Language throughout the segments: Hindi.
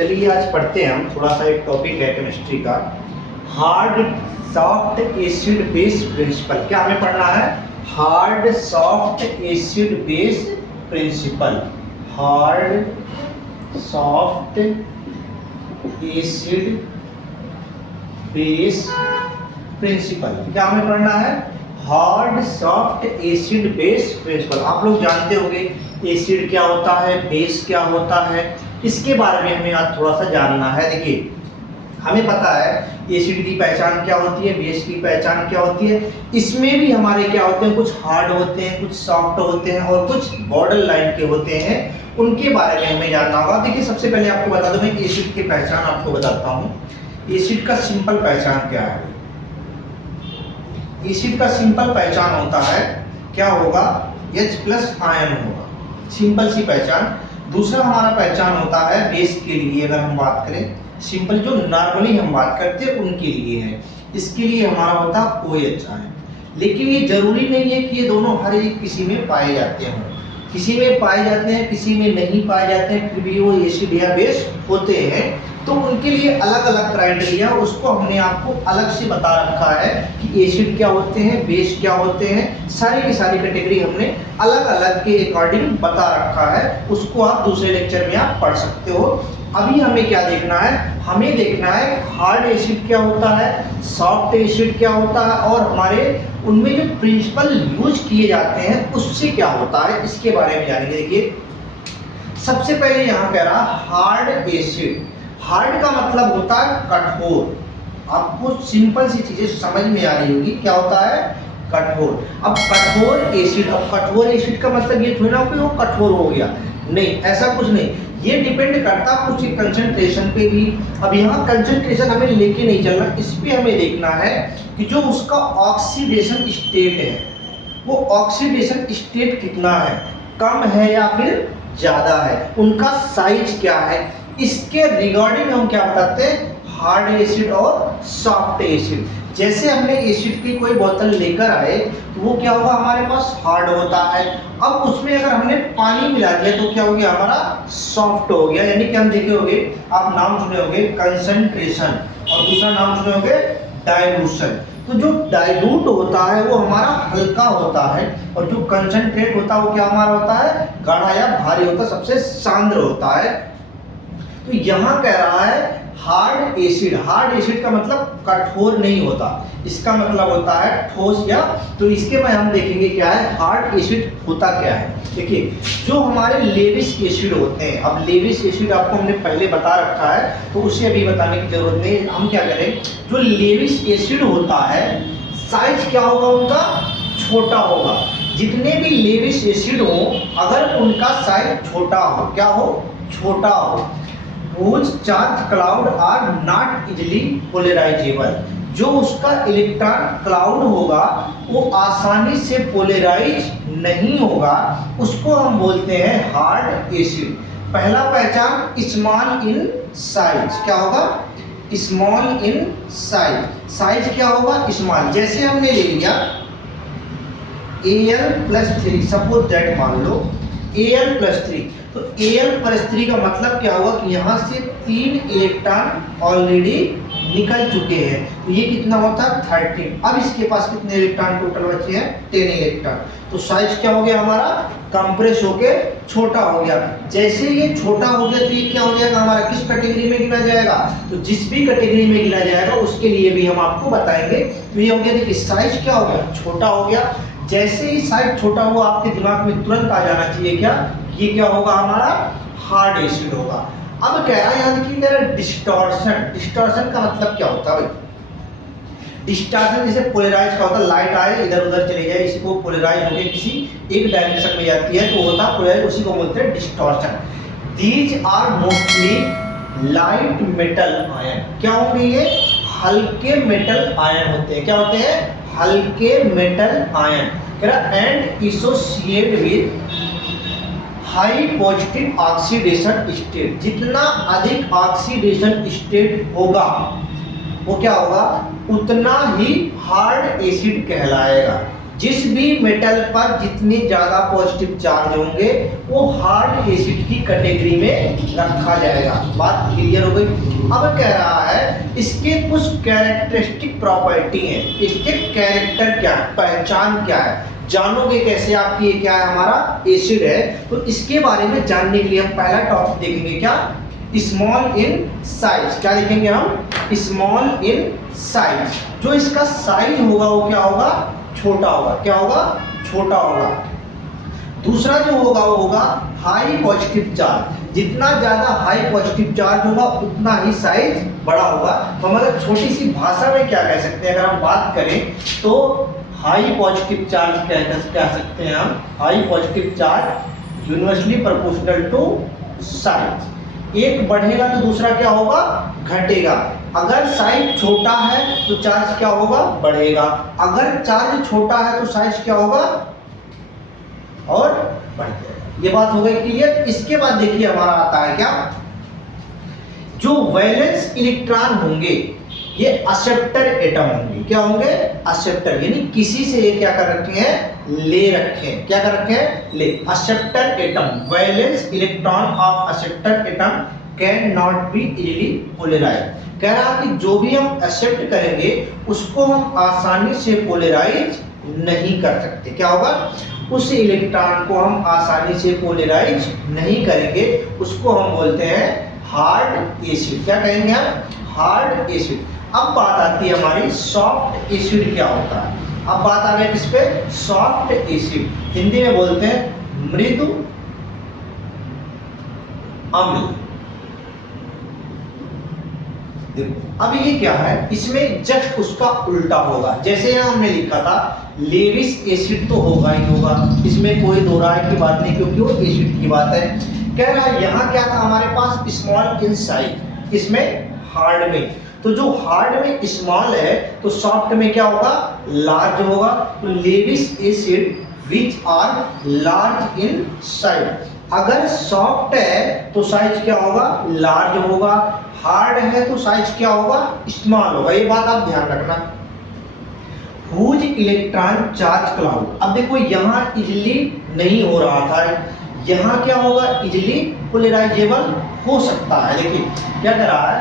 चलिए आज पढ़ते हैं हम थोड़ा सा एक टॉपिक है केमिस्ट्री का, hard soft acid base principle. क्या हमें पढ़ना है? Hard soft acid base principle. Hard soft acid base principle. क्या हमें पढ़ना है? Hard soft acid base principle. आप लोग जानते होंगे एसिड क्या होता है, बेस क्या होता है, इसके बारे में हमें आज थोड़ा सा जानना है। देखिए हमें पता है एसिड की पहचान क्या होती है, बेस की पहचान क्या होती है। इसमें भी हमारे क्या होते हैं, कुछ हार्ड होते हैं, कुछ सॉफ्ट होते हैं और कुछ बॉर्डर लाइन के होते हैं। उनके बारे में हमें जानना होगा। देखिए सबसे पहले आपको बता दूं, मैं एसिड की पहचान आपको बताता हूँ। एसिड का सिंपल पहचान क्या है? एसिड का सिंपल पहचान होता है, क्या होगा? H+ आयन होगा, सिंपल सी पहचान। दूसरा हमारा पहचान होता है बेस के लिए, अगर हम बात करें सिंपल जो नॉर्मली हम बात करते हैं उनके लिए है, इसके लिए हमारा होता है OH आयन। लेकिन ये जरूरी नहीं है कि ये दोनों हर एक किसी में पाए जाते हों, किसी में पाए जाते हैं, किसी में नहीं पाए जाते हैं, फिर भी वो एसिड या बेस होते हैं। तो उनके लिए अलग अलग क्राइटेरिया, उसको हमने आपको अलग से बता रखा है कि एसिड क्या होते हैं, बेस क्या होते हैं। सारी की सारी कैटेगरी हमने अलग अलग के अकॉर्डिंग बता रखा है, उसको आप दूसरे लेक्चर में आप पढ़ सकते हो। अभी हमें क्या देखना है? हमें देखना है हार्ड एसिड क्या होता है, सॉफ्ट एसिड क्या होता है, और हमारे उनमें जो प्रिंसिपल यूज किए जाते हैं उससे क्या होता है, इसके बारे में जानेंगे। देखिए सबसे पहले यहाँ कह रहा हार्ड एसिड। हार्ड का मतलब होता है कठोर। आपको सिंपल सी चीजें समझ में आ रही होगी, क्या होता है? कठोर। अब कठोर एसिड, अब कठोर एसिड का मतलब ये थोड़ी ना कि वो कठोर हो गया, नहीं, ऐसा कुछ नहीं। ये डिपेंड करता कुछ कंसंट्रेशन पे भी। अब यहाँ कंसंट्रेशन हमें लेके नहीं चलना, इस पे हमें देखना है कि जो उसका ऑक्सीडेशन स्टेट है, वो ऑक्सीडेशन स्टेट कितना है, कम है या फिर ज्यादा है, उनका साइज क्या है, इसके रिगार्डिंग हम क्या बताते हैं? हार्ड एसिड और सॉफ्ट एसिड। जैसे हमने एसिड की कोई बोतल लेकर आए तो वो क्या होगा, हमारे पास हार्ड होता है। अब उसमें अगर हमने पानी मिला दिया तो क्या हो गया, हमारा सॉफ्ट हो गया। यानी कि हम देखे होंगे, आप नाम सुने होंगे कंसंट्रेशन, और दूसरा नाम सुने होंगे डाइल्यूशन। तो जो डाइल्यूट होता है वो हमारा हल्का होता है, और जो कंसंट्रेट होता है वो क्या हमारा होता है? गाढ़ा या भारी होता है, सबसे सांद्र होता है। तो यहाँ कह रहा है हार्ड एसिड। हार्ड एसिड का मतलब कठोर नहीं होता, इसका मतलब होता है ठोस या। तो इसके में हम देखेंगे क्या है हार्ड एसिड होता क्या है। देखिए जो हमारे लेविस एसिड होते हैं, अब लेविस एसिड आपको हमने पहले बता रखा है तो उसे अभी बताने की जरूरत नहीं। हम क्या करें, जो लेविस एसिड होता है साइज क्या होगा उनका? छोटा होगा। जितने भी लेविस एसिड हो अगर उनका साइज छोटा हो, क्या हो? छोटा हो। whose charge cloud are not easily polarizable। जो उसका इलेक्ट्रॉन क्लाउड होगा वो आसानी से पोलराइज नहीं होगा, उसको हम बोलते हैं हार्ड एसिड। पहला पहचान स्मॉल इन साइज। क्या होगा? Small in size. साइज क्या होगा? स्मॉल। जैसे हमने ले लिया Al+3, सपोज दैट मान लो Al+3, तो Al+3 का मतलब क्या होगा कि यहाँ से 3 इलेक्ट्रॉन ऑलरेडी निकल चुके हैं, तो ये कितना होता है? 13। अब इसके पास कितने इलेक्ट्रॉन टोटल बचे हैं? 10 इलेक्ट्रॉन। तो साइज क्या हो गया हमारा? कंप्रेस होके छोटा हो गया। जैसे ये छोटा हो गया तो ये क्या हो जाएगा हमारा? किस कैटेगरी में गिना जाएगा? तो जिस भी कैटेगरी में गिना जाएगा उसके लिए भी हम आपको बताएंगे। तो ये हो गया, देखिए साइज क्या हो गया? छोटा हो गया। जैसे ही साइज छोटा हुआ आपके दिमाग में तुरंत आ जाना चाहिए क्या? ये क्या होगा हमारा? हार्ड एसिड होगा। अब कह रहा है यहाँ की मेरा डिस्टॉर्शन। डिस्टॉर्शन का मतलब क्या होता है? डिस्टॉर्शन जैसे पोलराइज का होता है, लाइट आए इधर उधर चले जाए, इसी को पोलराइज होकर किसी एक डायरेक्शन में जाती है तो होता है पोलराइज, उसी को बोलते हैं distortion. These are mostly light metal ion. क्या होंगे ये? हल्के मेटल आयन होते हैं। क्या होते हैं? हल्के metal ion. And associate with high positive oxidation state. जितना अधिक ऑक्सीडेशन स्टेट होगा वो क्या होगा? उतना ही हार्ड एसिड कहलाएगा। जिस भी मेटल पर जितने ज्यादा पॉजिटिव चार्ज होंगे वो हार्ड एसिड की कैटेगरी में रखा जाएगा। बात क्लियर हो गई। अब कह रहा है इसके कुछ कैरेक्टरिस्टिक प्रॉपर्टी हैं, इसके कैरेक्टर क्या है, पहचान क्या है, जानोगे कैसे आपकी ये क्या है, हमारा एसिड है। तो इसके बारे में जानने के लिए हम पहला टॉपिक देखेंगे, क्या, स्मॉल इन साइज। क्या देखेंगे हम, स्मॉल इन साइज। जो इसका साइज होगा वो क्या होगा, छोटा होगा। क्या होगा, छोटा होगा। दूसरा जो होगा वो होगा हाई पॉजिटिव चार्ज। जितना ज्यादा हाई पॉजिटिव चार्ज होगा उतना ही साइज बड़ा होगा। तो मतलब छोटी सी भाषा में क्या कह सकते हैं, अगर हम बात करें तो हाई पॉजिटिव चार्ज कह सकते हैं हम, high positive charge universally proportional to size. एक बढ़ेगा तो दूसरा क्या होगा, घटेगा। अगर साइज छोटा है तो चार्ज क्या होगा, बढ़ेगा। अगर चार्ज छोटा है तो साइज क्या होगा, और बढ़ जाएगा। ये बात हो गई क्लियर। इसके बाद देखिए हमारा आता है क्या, जो वैलेंस इलेक्ट्रॉन होंगे ये एक्सेप्टर एटम होंगे। क्या होंगे, एक्सेप्टर, यानी किसी से ये क्या कर रखे हैं, ले रखे हैं। क्या कर रखे हैं, ले। Acceptor atom, valence electron of acceptor atom can not be easily polarize. कह रहा कि जो भी हम एक्सेप्ट करेंगे उसको हम आसानी से पोलराइज नहीं कर सकते। क्या होगा, उस इलेक्ट्रॉन को हम आसानी से पोलराइज नहीं करेंगे, उसको हम बोलते हैं हार्ड एसिड। क्या कहेंगे हम, हार्ड एसिड। अब बात आती है हमारी सॉफ्ट एसिड क्या होता है। अब बात आ गई किस पे, सॉफ्ट एसिड। हिंदी में बोलते हैं मृदु अम्ल। अब ये क्या है, इसमें जस्ट उसका उल्टा होगा। जैसे यहां हमने लिखा था लेविस एसिड तो होगा ही होगा, इसमें कोई दो राय की बात नहीं, क्योंकि वो एसिड की बात है। कह रहा है यहाँ क्या था हमारे पास, स्मॉल इन साइज, इसमें हार्ड में। तो जो हार्ड में स्मॉल है तो सॉफ्ट में क्या होगा, लार्ज होगा। तो Lewis acid which are large in size. अगर सॉफ्ट है तो साइज क्या होगा, लार्ज होगा। हार्ड है तो साइज क्या होगा, स्मॉल होगा। ये बात आप ध्यान रखना। Whose electron charge cloud. अब देखो यहाँ इजिली नहीं हो रहा था, यहाँ क्या होगा, इजिली पोलराइजेबल हो सकता है। देखिए क्या कर रहा है,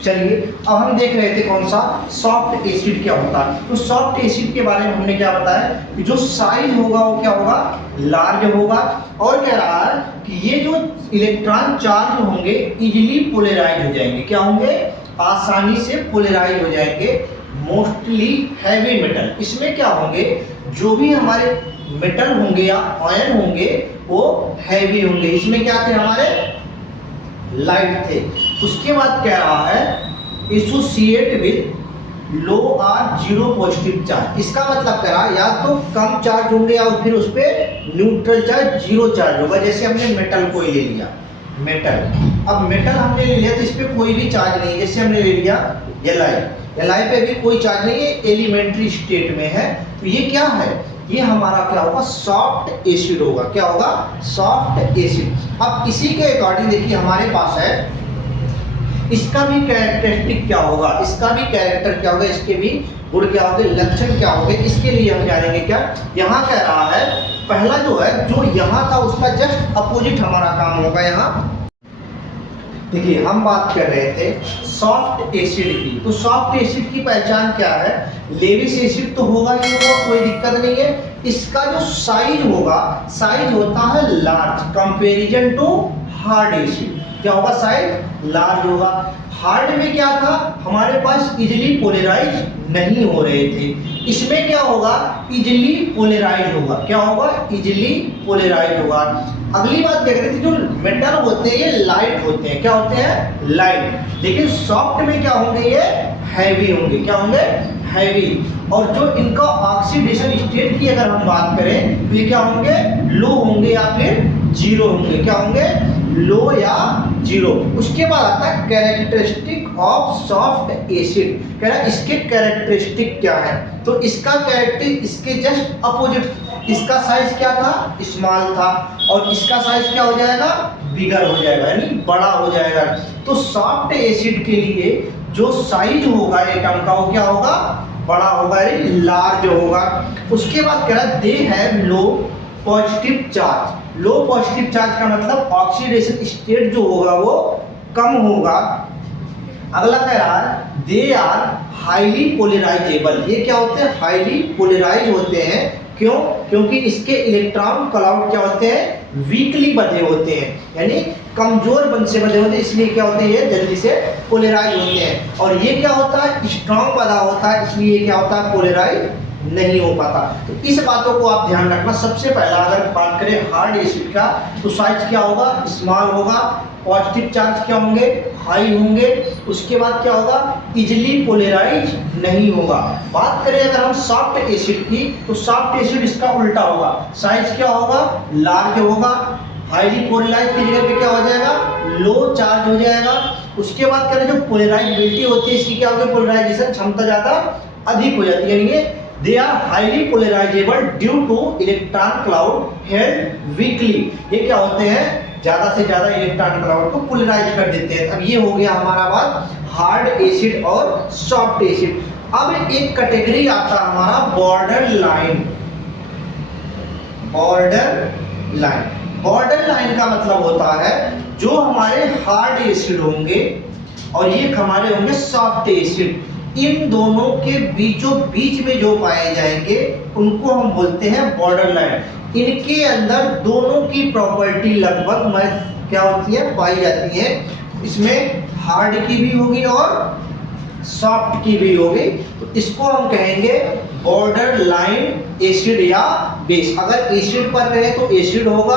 चलिए अब हम देख रहे थे कौन सा, सॉफ्ट एसिड क्या होता है। तो सॉफ्ट एसिड के बारे में हमने क्या बताया कि जो साइज होगा वो क्या होगा, लार्ज होगा। और कह रहा है कि ये जो इलेक्ट्रॉन चार्ज होंगे इजीली पोलराइज हो जाएंगे। क्या होंगे, आसानी से पोलराइज हो जाएंगे। मोस्टली हैवी मेटल, इसमें क्या होंगे, जो भी हमारे मेटल होंगे या आयन होंगे वो हैवी होंगे। इसमें क्या थे हमारे, लाइट थे। उसके बाद कह रहा है associate with low or zero positive charge. इसका मतलब कह रहा है या तो कम चार्ज होंगे या फिर उस पर न्यूट्रल चार्ज, जीरो चार्ज होगा। जैसे हमने मेटल को ले लिया, मेटल, अब मेटल हमने ले लिया तो इस पर कोई भी चार्ज नहीं है। जैसे हमने ले लिया एलाई पे भी कोई चार्ज नहीं है, एलिमेंट्री स्टेट में है। तो ये क्या है, ये हमारा क्या होगा, सॉफ्ट एसिड होगा। क्या होगा, सॉफ्ट एसिड। अब इसी के अकॉर्डिंग देखिए हमारे पास है, इसका भी कैरेक्टरिस्टिक क्या होगा, इसका भी कैरेक्टर क्या होगा, इसके भी गुण क्या होंगे, लक्षण क्या होंगे। इसके लिए हम जानेंगे क्या, यहाँ कह रहा है पहला जो है, जो यहाँ था उसका जस्ट अपोजिट हमारा काम होगा। यहाँ देखिए हम बात कर रहे थे सॉफ्ट एसिड की। तो सॉफ्ट एसिड की पहचान क्या है, लेविस एसिड तो होगा ही होगा, कोई दिक्कत नहीं है। इसका जो साइज होगा, साइज होता है large comparison to hard acid. क्या होगा, साइज लार्ज होगा। हार्ड में क्या था, हमारे पास इजिली पोलराइज नहीं हो रहे थे। इसमें क्या होगा, इजिली पोलराइज होगा। क्या होगा, इजिली पोलराइज होगा। अगली बात क्या करें, जो मेटल होते हैं ये लाइट होते हैं। क्या होते हैं, लाइट। लेकिन सॉफ्ट में क्या होंगे, ये हैवी होंगे। क्या होंगे, हैवी। और जो इनका ऑक्सीडेशन स्टेट की अगर हम बात करें तो ये क्या होंगे, लो होंगे या फिर जीरो होंगे। क्या होंगे, लो या जीरो। उसके बाद आता है कैरेक्टरिस्टिक ऑफ सॉफ्ट एसिड। कह रहा है इसके कैरेक्टरिस्टिक क्या है, तो इसका कैरेक्टरिस्टिक इसके जस्ट अपोजिट। इसका साइज क्या था, स्मॉल था, और इसका साइज क्या हो जाएगा, बिगर हो जाएगा, यानी बड़ा हो जाएगा। तो सॉफ्ट एसिड के लिए जो साइज होगा एटम का वो क्या होगा, बड़ा होगा, लार्ज होगा। उसके बाद कह रहा है they have low positive charge. Low positive charge का मतलब ऑक्सीडेशन स्टेट जो होगा वो कम होगा। अगला कह रहा है दे आर हाईली पोलराइजेबल। ये क्या होते हैं? हाईली पोलराइज होते हैं। क्यों? क्योंकि इसके इलेक्ट्रॉन क्लाउड क्या होते हैं? वीकली बंधे होते हैं, यानी कमजोर बंध से बंधे होते हैं, इसलिए क्या होते हैं? ये जल्दी से पोलराइज होते हैं। और ये क्या होता है? स्ट्रॉन्ग पदा होता है, इसलिए क्या होता है? पोलराइज नहीं हो पाता। तो इस बातों को आप ध्यान रखना। सबसे पहला अगर बात करें हार्ड एसिड का, तो साइज क्या होगा? स्मॉल होगा। पॉजिटिव चार्ज क्या होंगे? हाई होंगे। उसके बाद क्या होगा? इजिली पोलराइज नहीं होगा। बात करें अगर हम सॉफ्ट एसिड की, तो सॉफ्ट एसिड इसका उल्टा होगा। साइज क्या होगा? लार्ज होगा। हाईली पोलराइज की जगह पे क्या हो जाएगा? लो चार्ज हो जाएगा। उसके बाद कह रहे जो पोलराइजेबिलिटी होती है इसकी क्या होगी? पोलराइजेशन क्षमता ज्यादा अधिक हो जाती है, यानी they are highly polarizable due to electron cloud held weakly. ये क्या होते हैं? ज्यादा से ज्यादा इलेक्ट्रॉन क्लाउड को पोलराइज कर देते हैं। अब ये हो गया हमारा बात हार्ड एसिड और सॉफ्ट एसिड। अब एक कैटेगरी आता है हमारा border line. Border line, border line का मतलब होता है जो हमारे हार्ड एसिड होंगे और ये हमारे होंगे सॉफ्ट एसिड, इन दोनों के बीचों बीच में जो पाए जाएंगे उनको हम बोलते हैं बॉर्डर लाइन। इनके अंदर दोनों की प्रॉपर्टी लगभग क्या होती है? पाई जाती है। इसमें हार्ड की भी होगी और सॉफ्ट की भी होगी। तो इसको हम कहेंगे बॉर्डर लाइन एसिड या बेस। अगर एसिड पढ़ रहे हैं तो एसिड होगा,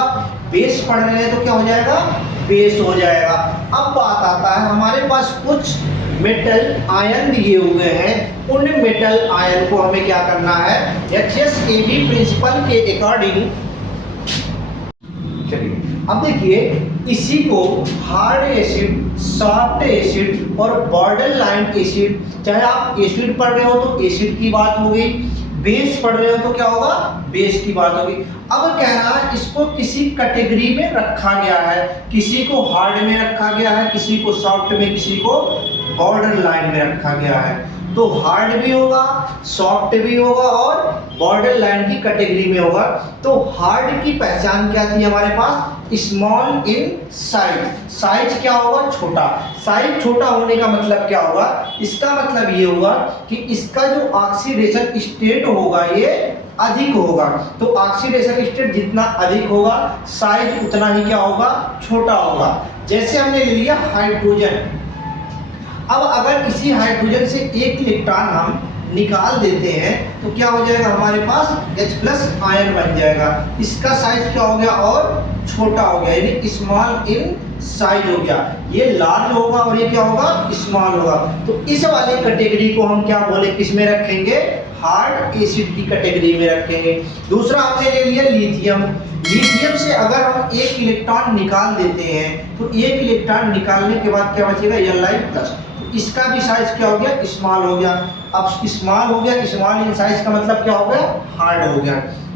बेस पढ़ रहे हैं तो क्या हो जाएगा? बेस हो जाएगा। अब बात आता है हमारे पास कुछ मेटल आयन दिए हुए हैं, उन मेटल आयन को हमें क्या करना है? HSAB प्रिंसिपल के अकॉर्डिंग। चलिए अब देखिए, इसी को हार्ड एसिड, सॉफ्ट एसिड और बॉर्डर लाइन एसिड, चाहे आप एसिड पढ़ रहे हो तो एसिड की बात हो गई, बेस पढ़ रहे हो तो क्या होगा? बेस की बात होगी। अब कह रहा है इसको किसी कैटेगरी में रखा गया है, किसी को हार्ड में रखा गया है, किसी को सॉफ्ट में, किसी को बॉर्डर लाइन में रखा गया है। तो हार्ड भी होगा, सॉफ्ट भी होगा और बॉर्डर लाइन की कैटेगरी में होगा। तो हार्ड की पहचान क्या थी हमारे पास? Small in size. साइज क्या होगा? छोटा। साइज छोटा होने का मतलब क्या होगा? इसका मतलब ये होगा कि इसका जो ऑक्सीडेशन स्टेट होगा ये अधिक होगा। तो ऑक्सीडेशन स्टेट जितना अधिक होगा साइज उतना ही क्या होगा? छोटा होगा। जैसे हमने ले लिया हाइड्रोजन। अब अगर इसी हाइड्रोजन से एक इलेक्ट्रॉन हम निकाल देते हैं तो क्या हो जाएगा? हमारे पास H+ आयन बन जाएगा। इसका साइज क्या हो गया? और छोटा हो गया, यानी स्मॉल इन साइज हो गया। ये लार्ज होगा और ये क्या होगा? स्मॉल होगा। तो इस वाले कैटेगरी को हम क्या बोले? किस में रखेंगे? हार्ड एसिड की कैटेगरी में रखेंगे। दूसरा हमने ले लिया लिथियम। लिथियम से अगर हम एक इलेक्ट्रॉन निकाल देते हैं तो एक इलेक्ट्रॉन निकालने के बाद क्या बचेगा? Li+। इसका भी साइज क्या हो गया? स्मॉल हो गया। अब स्मॉल हो गया, स्मॉल इन साइज का मतलब क्या हो गया? हार्ड हो गया।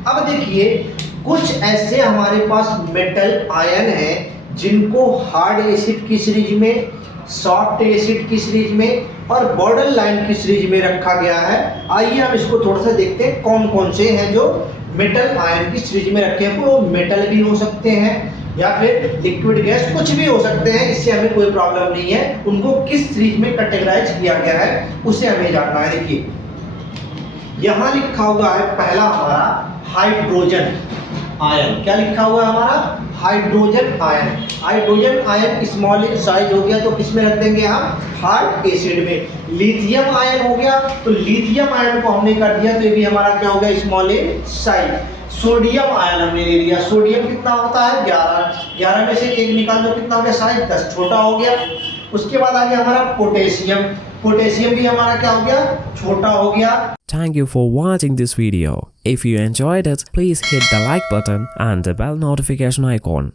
अब देखिए, कुछ ऐसे हमारे पास मेटल आयन हैं जिनको हार्ड एसिड की सीरीज में, सॉफ्ट एसिड की सीरीज में और बॉर्डर लाइन की सीरीज में रखा गया है। आइए हम इसको थोड़ा सा देखते हैं कौन कौन से हैं जो मेटल आयन की सीरीज में रखे हैं। वो मेटल भी हो सकते हैं या फिर लिक्विड गैस, कुछ भी हो सकते हैं, इससे हमें कोई प्रॉब्लम नहीं है। उनको किस सीरीज में कैटेगराइज किया गया है उसे हमें जानना है। देखिए यहाँ लिखा हुआ है पहला हमारा हाइड्रोजन आयन। क्या लिखा हुआ है हमारा? Hydrogen ion. Hydrogen ion small in size हो गया तो किसमें रख देंगे हम? हार्ड एसिड में। लिथियम आयन हो गया तो लिथियम आयन को हमने कर दिया तो ये भी हमारा क्या हो गया? Small in size. Sodium ion हमने ले लिया। सोडियम कितना होता है? 11। 11 में से एक निकाल दो, कितना हो गया? साइज 10, छोटा हो गया। उसके बाद आ गया हमारा पोटेशियम। पोटेशियम भी हमारा क्या हो गया? छोटा हो गया। Thank you for watching this video. If you enjoyed it, please hit the like button and the bell notification icon.